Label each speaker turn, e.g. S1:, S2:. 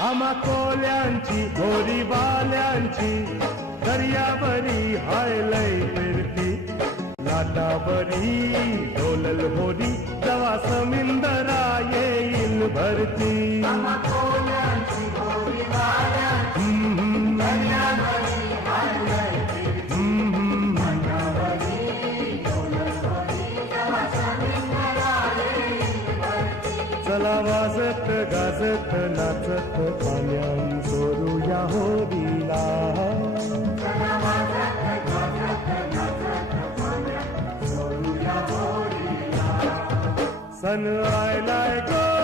S1: अमाकोल्यांची गोरीबाल्यांची होरी हाय दर्यावरी हायलय फिरती. लाटावरी डोलल होरी जवा समिंदरा येईल भरती. चला वाजत गाजत नाचत पाण्यान सोडूया होडीला सन आयलाय गो.